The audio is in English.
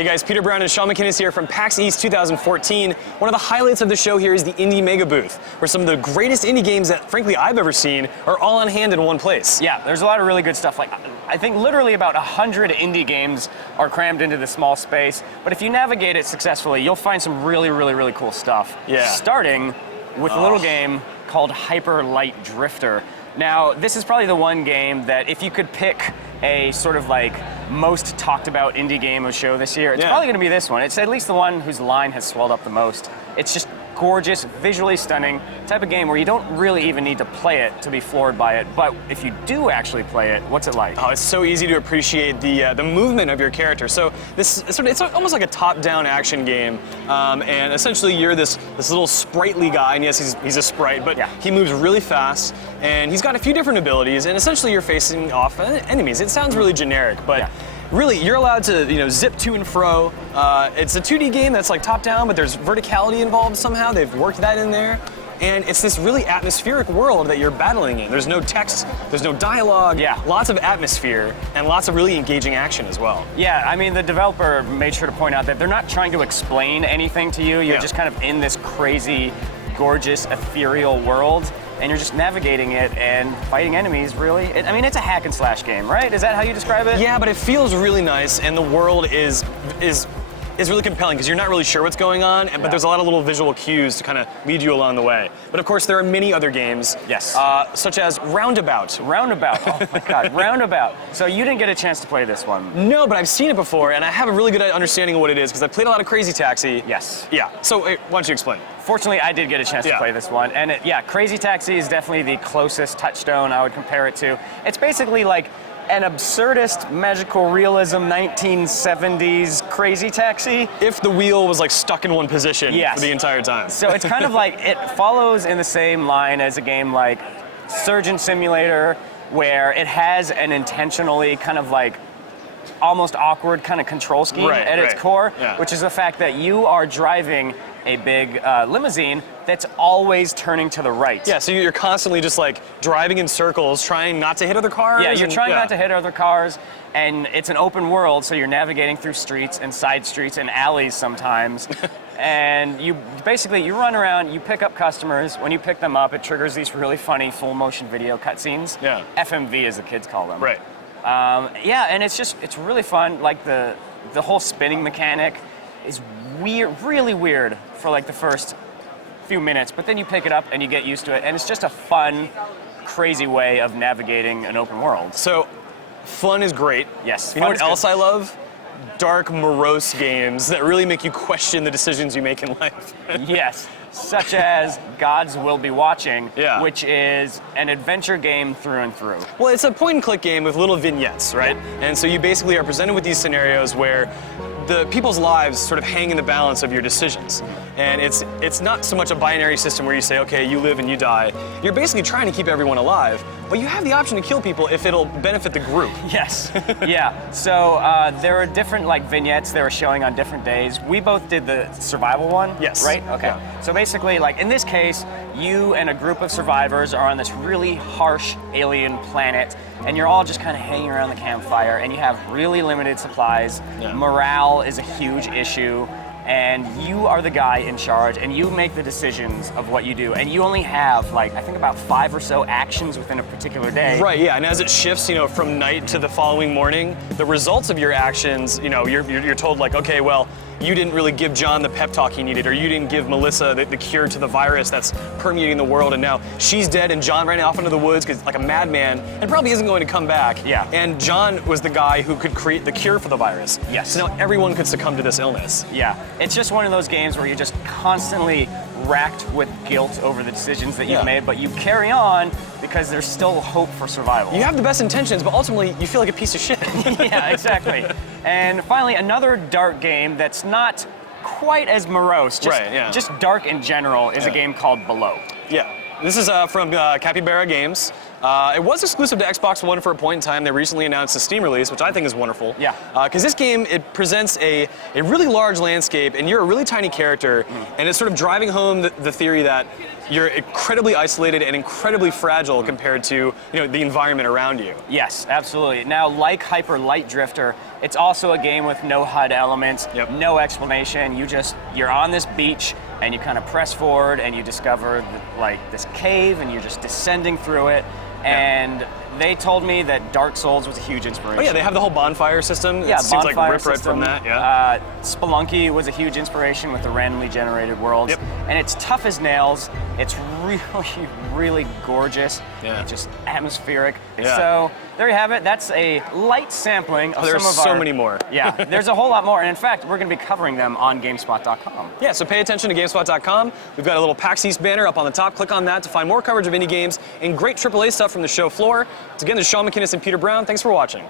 Hey guys, Peter Brown and Shaun McKinnis here from PAX East 2014. One of the highlights of the show here is the Indie Mega Booth, where some of the greatest indie games that, frankly, I've ever seen are all on hand in one place. Yeah, there's a lot of really good stuff. Like, I think literally about 100 indie games are crammed into this small space, but if you navigate it successfully, you'll find some really cool stuff. Yeah. Starting with a little game called Hyperlight Drifter. Now, this is probably the one game that if you could pick a sort of like most talked about indie game of show this year, it's probably going to be this one. It's at least the one whose line has swelled up the most. It's just gorgeous, visually stunning type of game where you don't really even need to play it to be floored by it. But if you do actually play it, what's it like? Oh, it's so easy to appreciate the movement of your character. So it's almost like a top-down action game, and essentially you're this little sprightly guy, and yes, he's a sprite, but he moves really fast, and he's got a few different abilities, and essentially you're facing off enemies. It sounds really generic, but really, you're allowed to, zip to and fro. It's a 2D game that's like top-down, but there's verticality involved somehow. They've worked that in there. And it's this really atmospheric world that you're battling in. There's no text, there's no dialogue, lots of atmosphere, and lots of really engaging action as well. Yeah, I mean, the developer made sure to point out that they're not trying to explain anything to you. You're just kind of in this crazy, gorgeous, ethereal world, and you're just navigating it and fighting enemies, really. I mean, it's a hack and slash game, right? Is that how you describe it? Yeah, but it feels really nice, and the world is really compelling because you're not really sure what's going on, but there's a lot of little visual cues to kind of lead you along the way. But of course, there are many other games, such as Roundabout. Roundabout, oh my God, Roundabout. So you didn't get a chance to play this one? No, but I've seen it before, and I have a really good understanding of what it is because I played a lot of Crazy Taxi. Yes. Yeah, so why don't you explain? Fortunately, I did get a chance to play this one, and Crazy Taxi is definitely the closest touchstone I would compare it to. It's basically like an absurdist magical realism 1970s Crazy Taxi. If the wheel was like stuck in one position for the entire time. So it's kind of like, it follows in the same line as a game like Surgeon Simulator, where it has an intentionally kind of like almost awkward kind of control scheme at its core, which is the fact that you are driving a big limousine that's always turning to the right. Yeah, so you're constantly just like driving in circles, trying not to hit other cars. Yeah, you're trying not to hit other cars, and it's an open world, so you're navigating through streets and side streets and alleys sometimes. And you run around, you pick up customers. When you pick them up, it triggers these really funny full motion video cutscenes. Yeah. FMV as the kids call them. Right. And it's really fun. Like the whole spinning mechanic is weird, really weird for like the first few minutes, but then you pick it up and you get used to it, and it's just a fun, crazy way of navigating an open world. So, fun is great. Yes. You know what else I love? Dark, morose games that really make you question the decisions you make in life. Yes, such as Gods Will Be Watching, which is an adventure game through and through. Well, it's a point-and-click game with little vignettes, right? And so you basically are presented with these scenarios where the people's lives sort of hang in the balance of your decisions. And it's not so much a binary system where you say, okay, you live and you die. You're basically trying to keep everyone alive, but you have the option to kill people if it'll benefit the group. Yes, So there are different like vignettes they were showing on different days. We both did the survival one. Yes. Right? Okay. Yeah. So basically, like in this case, you and a group of survivors are on this really harsh alien planet, and you're all just kind of hanging around the campfire, and you have really limited supplies. Morale is a huge issue, and you are the guy in charge, and you make the decisions of what you do, and you only have like, I think about 5 or so actions within a particular day. Right, yeah, and as it shifts, from night to the following morning, the results of your actions, you're told like, okay, well, you didn't really give John the pep talk he needed, or you didn't give Melissa the cure to the virus that's permeating the world, and now she's dead, and John ran off into the woods because like a madman, and probably isn't going to come back. Yeah. And John was the guy who could create the cure for the virus. Yes. So now everyone could succumb to this illness. Yeah. It's just one of those games where you're just constantly racked with guilt over the decisions that you've made, but you carry on because there's still hope for survival. You have the best intentions, but ultimately you feel like a piece of shit. Yeah, exactly. And finally, another dark game that's not quite as morose, just dark in general, is a game called Below. Yeah. This is from Capybara Games. It was exclusive to Xbox One for a point in time. They recently announced a Steam release, which I think is wonderful. Yeah. Because this game, it presents a really large landscape, and you're a really tiny character, and it's sort of driving home the theory that you're incredibly isolated and incredibly fragile compared to the environment around you. Yes, absolutely. Now, like Hyperlight Drifter, it's also a game with no HUD elements, no explanation. You're on this beach, and you kind of press forward, and you discover this cave, and you're just descending through it. And they told me that Dark Souls was a huge inspiration. Oh yeah, they have the whole bonfire system. Yeah, it seems like bonfire rip right system. from that. Yeah. Spelunky was a huge inspiration with the randomly generated worlds. And it's tough as nails. It's really, really gorgeous. Yeah. It's just atmospheric. Yeah. So there you have it. That's a light sampling of There's some of so our... many more. Yeah, there's a whole lot more. And in fact, we're going to be covering them on GameSpot.com. Yeah, so pay attention to GameSpot.com. We've got a little PAX East banner up on the top. Click on that to find more coverage of indie games and great AAA stuff from the show floor. Once again, this is Shaun McKinnis and Peter Brown. Thanks for watching.